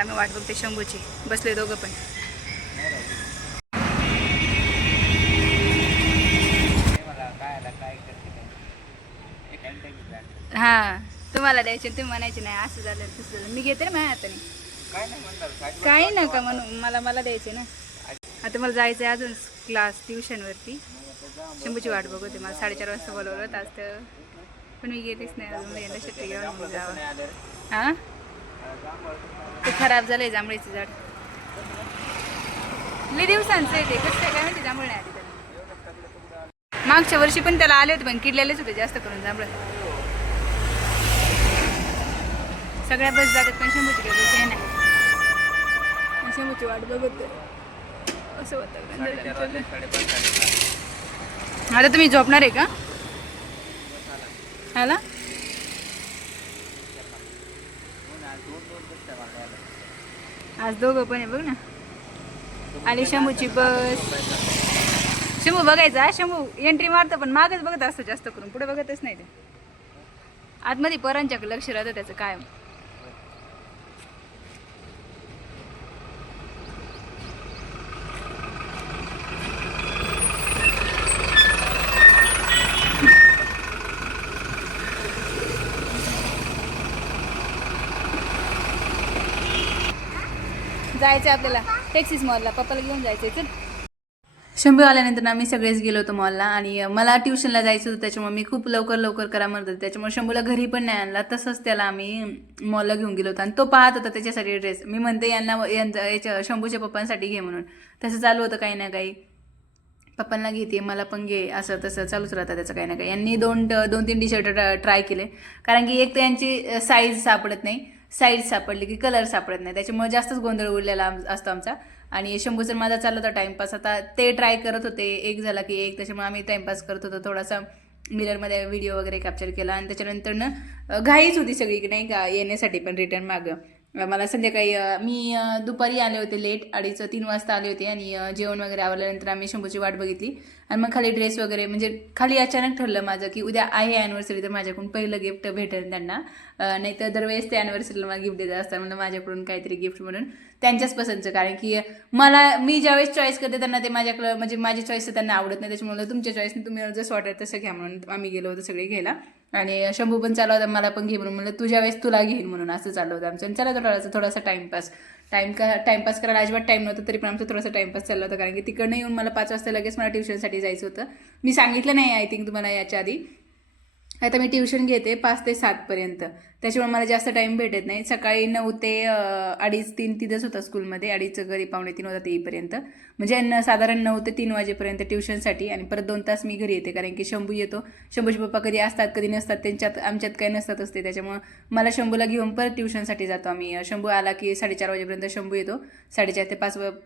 आता आम्ही वाट बघते शंभूची. बसले दोघं पण. हां तुम्हाला द्यायचे तुम्ही म्हणायचे नाही असं झालं तसं झालं. मी घेते ना माझ्या हाताने. काही नका म्हणून मला द्यायचे ना. आता मला जायचं आहे अजून क्लास ट्युशनवरती. शंभूची वाट बघते. मला 4:30 वाजता बोलवलं होतं आज तर पण मी गेलीच नाही अजून. यांना शक्य घेऊन जावं. हां ते खराब झालं आहे जांभळीचं झाड. लई दिवसांचं आहे ते. कसं काय माहिती जांभळ नाही आली त्याला. मागच्या वर्षी पण त्याला आले होते पण किडलेलेच होते जास्त करून जांभळ. सगळ्या बस जातात पण शंभूची काही बस आहे नाही. शंभूची वाट बघत असं होतं. आता तुम्ही झोपणार आहे का ह्याला? आज दोघं पण आहे बघ ना. आणि शंभूची बस. शंभू बघायचा. शंभू एंट्री मारतो पण मागच बघत असतं जास्त करून. पुढे बघतच नाही ते. आतमध्ये पोरांच्याकडे लक्ष राहतं त्याचं कायम. जायचं आपल्याला टेक्सिस मॉलला. पप्पाला घेऊन जायचं. चल. शंभू आल्यानंतर आम्ही सगळेच गेलो होतो मॉलला. आणि मला ट्युशनला जायचं होतं त्याच्यामुळे मी खूप लवकर करा म्हणत होते. त्याच्यामुळे शंभूला घरी पण नाही आणला. तसंच त्याला आम्ही मॉलला घेऊन गेलो होतो आणि तो पाहत होता त्याच्यासाठी ड्रेस. मी म्हणते याच्या शंभूच्या पप्पांसाठी घे म्हणून. तसं चालू होतं काही ना काही. पप्पांना घेते मला पण घे असं तसं चालूच राहतं त्याचं काही ना काही. यांनी दोन तीन टी शर्ट ट्राय केले कारण की एक तर यांची साईज सापडत नाही. साईज सापडली की कलर सापडत नाही. त्याच्यामुळे जास्तच गोंधळ उडलेला असतो आमचा. आणि शंभूचं माझा चालला होता टाईमपास. आता ते ट्राय करत होते एक झाला की एक. त्याच्यामुळे आम्ही टाईमपास करत होतो. थोडासा मिररमध्ये व्हिडिओ वगैरे कॅप्चर केला आणि त्याच्यानंतर घाईच होती सगळी की नाही का येण्यासाठी पण रिटर्न मागं. मला संध्याकाळी मी दुपारी आले होते लेट 2:30-3 वाजता आले होते. आणि जेवण वगैरे आवरल्यानंतर आम्ही शंभूची वाट बघितली. आणि मग खाली ड्रेस वगैरे म्हणजे खाली अचानक ठरलं माझं की उद्या आहे ॲनिव्हर्सरी तर माझ्याकडून पहिलं गिफ्ट भेटेल त्यांना. नाही तर दरवेळेस ते ॲनिव्हर्सरीला मला गिफ्ट देत असतात. म्हणजे माझ्याकडून काहीतरी गिफ्ट म्हणून त्यांच्याच पसंतचं. कारण की मी ज्यावेळेस चॉईस करते त्यांना ते माझ्याकडं म्हणजे माझी चॉईस तर त्यांना आवडत नाही. त्याच्यामुळे तुमच्या चॉईसने तुम्ही जसं वाटेल तसं घ्या म्हणून आम्ही गेलो होतो सगळे घ्यायला. आणि शंभू पण चालू होता मला पण घे म्हणून. म्हणलं तुझ्या वेळेस तुला घेईन म्हणून असं चालू होतं आमचं. आणि चला थोडासा टाईमपास करायला अजिबात टाईम नव्हता तरी पण आमचं थोडासा टाईमपास चालला होता. कारण की तिकडनं येऊन मला 5 वाजता लगेच मला ट्युशनसाठी जायचं होतं. मी सांगितलं नाही आय थिंक तुम्हाला याच्या आधी. आता मी ट्युशन घेते 5 ते 7 पर्यंत. त्याच्यामुळे मला जास्त टाईम भेटत नाही. सकाळी 9 ते 2:30-3 तिथंच होता स्कूलमध्ये. 2:30 घरी 2:45 होता ते येईपर्यंत. म्हणजे साधारण 9 ते 3 वाजेपर्यंत ट्युशनसाठी. आणि परत 2 तास मी घरी येते कारण की शंभू येतो. शंभूचे पप्पा कधी असतात कधी नसतात. आमच्यात काही नसतात असते. त्याच्यामुळं मला शंभूला घेऊन परत ट्युशनसाठी जातो आम्ही. शंभू आला की 4:30 वाजेपर्यंत शंभू येतो. 4:30 ते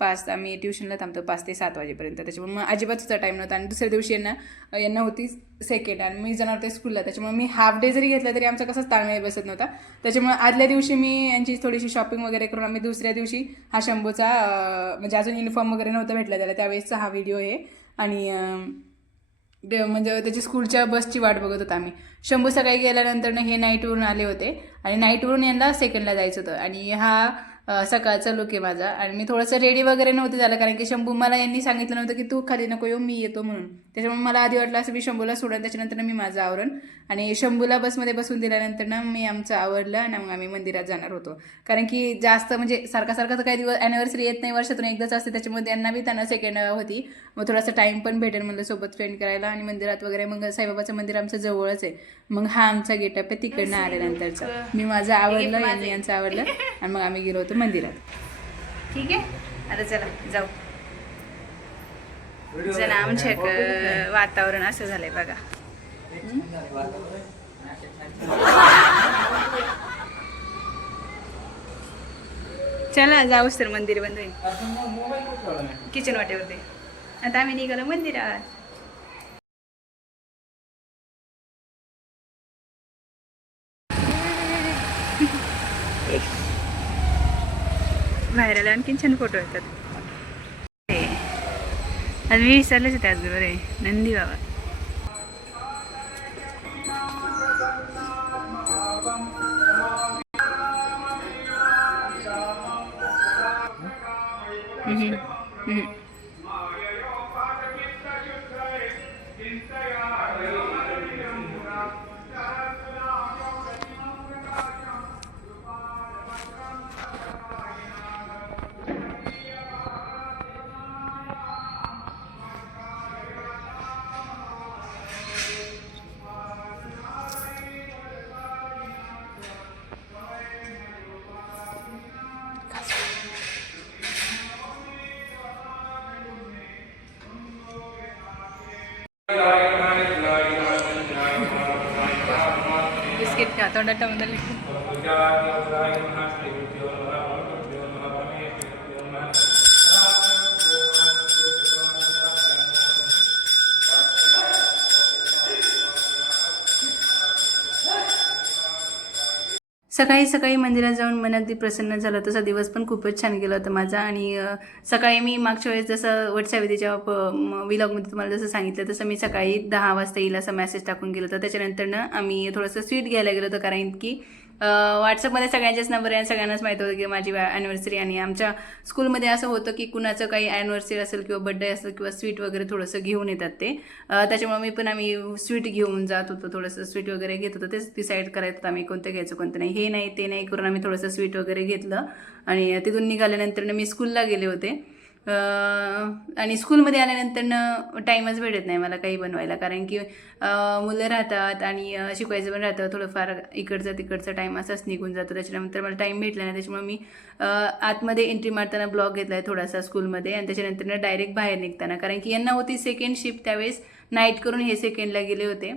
5 आम्ही ट्युशनला थांबतो 5 ते 7 वाजेपर्यंत. त्याच्यामुळे मग अजिबात तुझा टाईम नव्हता. आणि दुसऱ्या दिवशी यांना होती सेकंड आणि मी जाणार होते स्कूलला. त्याच्यामुळे मी हाफ डे जरी घेतला तरी आमचा कसाच ताळमेळ बसत नव्हता. त्याच्यामुळे आदल्या दिवशी मी यांची थोडीशी शॉपिंग वगैरे करून आम्ही दुसऱ्या दिवशी हा शंभूचा म्हणजे अजून युनिफॉर्म वगैरे नव्हतं भेटला त्याला त्यावेळेसचा हा व्हिडिओ आहे. आणि म्हणजे त्याची स्कूलच्या बसची वाट बघत होता आम्ही. शंभू सकाळी गेल्यानंतर हे नाईटवरून आले होते आणि नाईटवरून यांना सेकंडला जायचं होतं. आणि हा सकाळचा लुक आहे माझा. आणि मी थोडंसं रेडी वगैरे नव्हते झालं कारण की शंभू मला यांनी सांगितलं नव्हतं की तू खाली नको येऊ मी येतो म्हणून. त्याच्यामुळे मला आधी वाटलं असं मी शंभूला सोडून त्याच्यानंतर मी माझं आवरण. आणि शंभूला बसमध्ये बसून दिल्यानंतर मी आमचं आवरलं आणि मग आम्ही मंदिरात जाणार होतो. कारण की जास्त म्हणजे सारखं तर काही दिवस ॲनिव्हर्सरी येत नाही वर्षातून एकदाच असते. त्याच्यामुळे त्यांना सेकंड होती. मग थोडासा टाईम पण भेटेल म्हणलं सोबत स्पेंड करायला. आणि मंदिरात वगैरे मग साईबाबाचं मंदिर आमचं जवळच आहे. मग हा आमचा गेटअप आहे तिकडनं आल्यानंतरचा. मी माझं आवडलं यांनी यांचं आवडलं आणि मग आम्ही गेलो होतो मंदिरात. ठीक आहे आता चला जाऊ. जरा आमच्या वातावरण असं झालंय बघा. चला जाऊस तर मंदिर बंद होईल. किचन वाटेवरती आता आम्ही निघालो मंदिरात. बाहेर आले आणखीन छान फोटो येतात. आज मी विसरलेच त्याचबरोबर आहे नंदी बाबा. बिस्किट खा तोंडामध्ये सकाळी सकाळी मंदिरात जाऊन मन अगदी प्रसन्न झालं. तसा दिवस पण खूपच छान गेला होता माझा. आणि सकाळी मी मागच्या वेळेस जसं वटसावित्रीच्या व्लॉगमध्ये तुम्हाला जसं सांगितलं तसं मी सकाळी 10 वाजता येईल असं मेसेज टाकून गेलो होतं. त्याच्यानंतरनं आम्ही थोडंसं स्वीट घ्यायला गेलो होतो, कारण की व्हॉट्सअपमध्ये सगळ्यांचेच नंबर आहे आणि सगळ्यांनाच माहीत होतं की माझी ॲनिव्हर्सरी. आणि आमच्या स्कूलमध्ये असं होतं की कुणाचं काही ॲनिव्हर्सरी असेल किंवा बड्डे असेल किंवा स्वीट वगैरे थोडंसं घेऊन येतात ते. त्याच्यामुळे आम्ही स्वीट घेऊन जात होतो, थोडंसं स्वीट वगैरे घेत होतो. तेच डिसाईड करायचं होतं आम्ही कोणतं घ्यायचं कोणतं नाही, हे नाही ते नाही करून आम्ही थोडंसं स्वीट वगैरे घेतलं. आणि तिथून निघाल्यानंतर मी स्कूलला गेले होते. आणि स्कूलमध्ये आल्यानंतर टाईमच भेटत नाही मला काही बनवायला, कारण की मुलं राहतात आणि शिकवायचं पण राहतं. थोडंफार इकडचा तिकडचा टाईम असाच निघून जातो. त्याच्यानंतर मला टाईम भेटला नाही. त्याच्यामुळे मी आतमध्ये एंट्री मारताना ब्लॉग घेतला आहे थोडासा स्कूलमध्ये, आणि त्याच्यानंतर डायरेक्ट बाहेर निघताना, कारण की यांना होती सेकंड शिफ्ट त्यावेळेस नाईट करून हे सेकंडला गेले होते.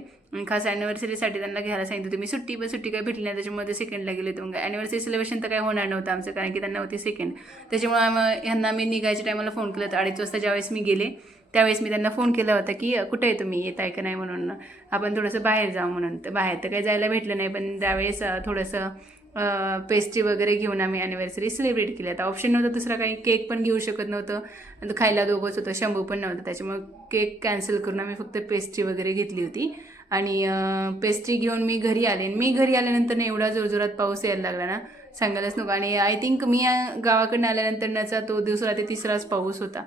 खास ॲनिव्हर्सरीसाठी त्यांना घ्यायला सांगितलं होती मी सुट्टी, पण सुट्टी काही भेटली नाही. त्याच्यामुळे ते सेकंडला गेले होते. मग ॲनिव्हर्सरी सेलिब्रेशन तर काही होणार नव्हतं आमचं, कारण की त्यांना होती सेकंड. त्याच्यामुळे ह्यांना मी निघायच्या टायमाला फोन केला होता. 2:30 वाजता ज्यावेळेस मी गेले त्यावेळेस मी त्यांना फोन केला होता की कुठे आहे तुम्ही, येत आहे का नाही म्हणून, आपण थोडंसं बाहेर जाऊ म्हणून. तर बाहेर तर काही जायला भेटलं नाही, पण त्यावेळेस थोडंसं पेस्ट्री वगैरे घेऊन आम्ही ॲनिव्हर्सरी सेलिब्रेट केली. आता ऑप्शन नव्हतं दुसरा काही, केक पण घेऊ शकत नव्हतं, खायला दोघंच होतं, शंभू पण नव्हतं. त्याच्यामुळे केक कॅन्सल करून आम्ही फक्त पेस्ट्री वगैरे घेतली होती. आणि पेस्ट्री घेऊन मी घरी आले. मी घरी आल्यानंतर एवढा जोरजोरात पाऊस यायला लागला ना, सांगायलाच नको. आणि आय थिंक मी गावाकडनं आल्यानंतरचा तो दुसरा ते तिसराच पाऊस होता.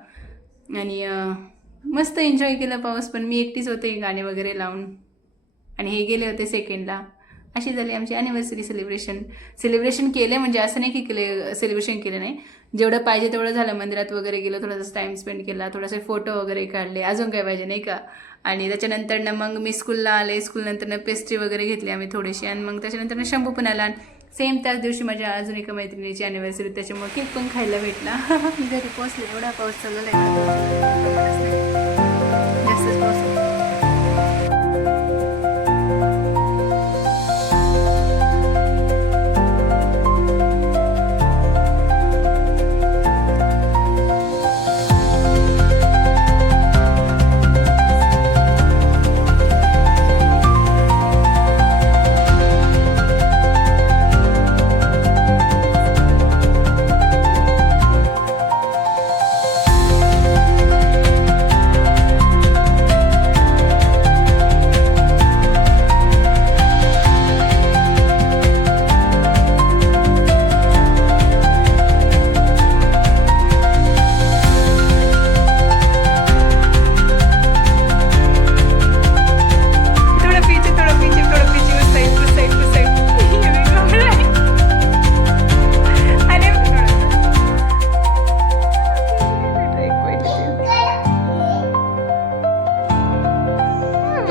आणि मस्त एन्जॉय केला पाऊस पण. मी एकटीच होते गाणे वगैरे लावून, आणि हे गेले होते सेकंडला. अशी झाली आमची ॲनिव्हर्सरी सेलिब्रेशन केले. म्हणजे असं नाही की सेलिब्रेशन केलं नाही, जेवढं पाहिजे तेवढं झालं. मंदिरात वगैरे गेलो, थोडासा टाईम स्पेंड केला, थोडासे फोटो वगैरे काढले, अजून काय पाहिजे नाही का. आणि त्याच्यानंतर मग मी स्कूलला आले. स्कूलनंतर पेस्ट्री वगैरे घेतली आम्ही थोडीशी. आणि मग त्याच्यानंतर शंभू पण आला. सेम त्याच दिवशी माझ्या अजून एका मैत्रिणीची ॲनिव्हर्सरी, त्याच्यामुळे केक पण खायला भेटला. घरी पोचले, एवढा पाऊस चालू आहे, जास्तच पाऊस आहे.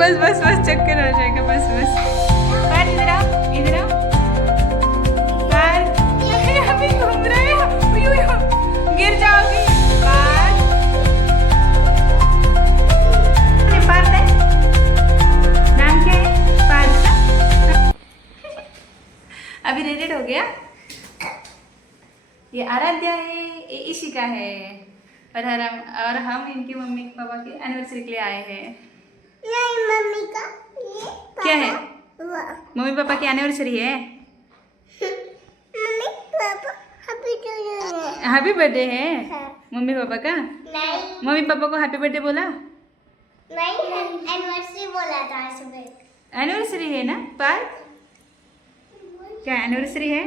बस बस बस, चक्कर हो जाएगा, बस बस. पैर इधर आओ, इधर आओ. पैर अभी घूम रहे हो, गिर जाओगी. पैर पार्थ है, नाम क्या है पार्थ का. अभी रेडेड हो गया. ये आराध्या है, ये इशिका है, और हम इनकी मम्मी पापा की एनिवर्सरी के लिए आए हैं. नहीं मम्मी का क्या है, मम्मी पापा की एनिवर्सरी है. मम्मी पापा हैप्पी बर्थडे है हाँ. मम्मी पापा का. नहीं मम्मी पापा को हैप्पी बर्थडे बोला. नहीं एनिवर्सरी बोला था सुबह. एनिवर्सरी है ना पर, क्या एनिवर्सरी है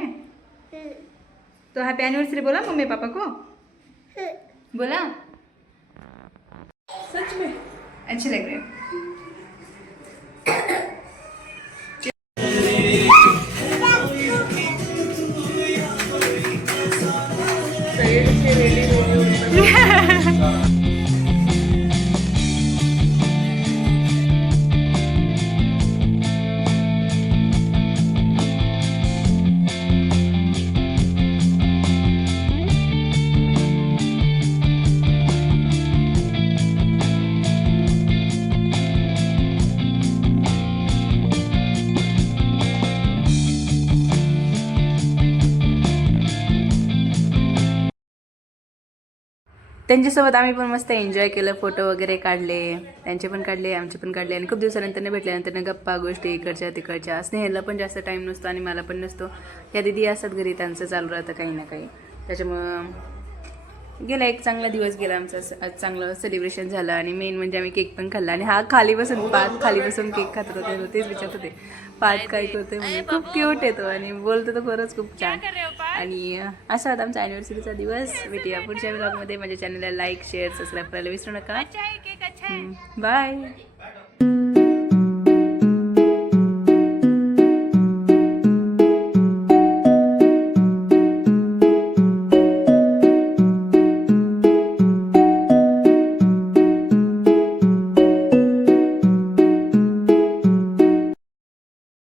तो हैप्पी एनिवर्सरी बोला मम्मी पापा को, बोला. सच में अच्छे लग रहे हैं. त्यांच्यासोबत आम्ही पण मस्त एन्जॉय केलं, फोटो वगैरे काढले, त्यांचे पण काढले, आमचे पण काढले. आणि खूप दिवसानंतर भेटल्यानंतर गप्पा गोष्टी इकडच्या तिकडच्या. स्नेहलला पण जास्त टाईम नसतो आणि मला पण नसतो. या दिदी असतात घरी, त्यांचं चालू राहतं काही ना काही. त्याच्यामुळं गेला एक चांगला दिवस गेला आमचा. आज चांगलं सेलिब्रेशन झालं आणि मेन म्हणजे आम्ही केक पण खाल्ला. आणि हा खाली बसून केक खात होते. तेच विचारत होते पाठ काय करते म्हणजे. खूप क्यूट येतो आणि बोलतो तर खरंच खूप छान. आणि असा होता आमचा ॲनिव्हर्सरीचा दिवस. भेटूया पुढच्या ब्लॉगमध्ये. माझ्या चॅनलला लाईक शेअर सबस्क्राईब करायला विसरू नका. बाय.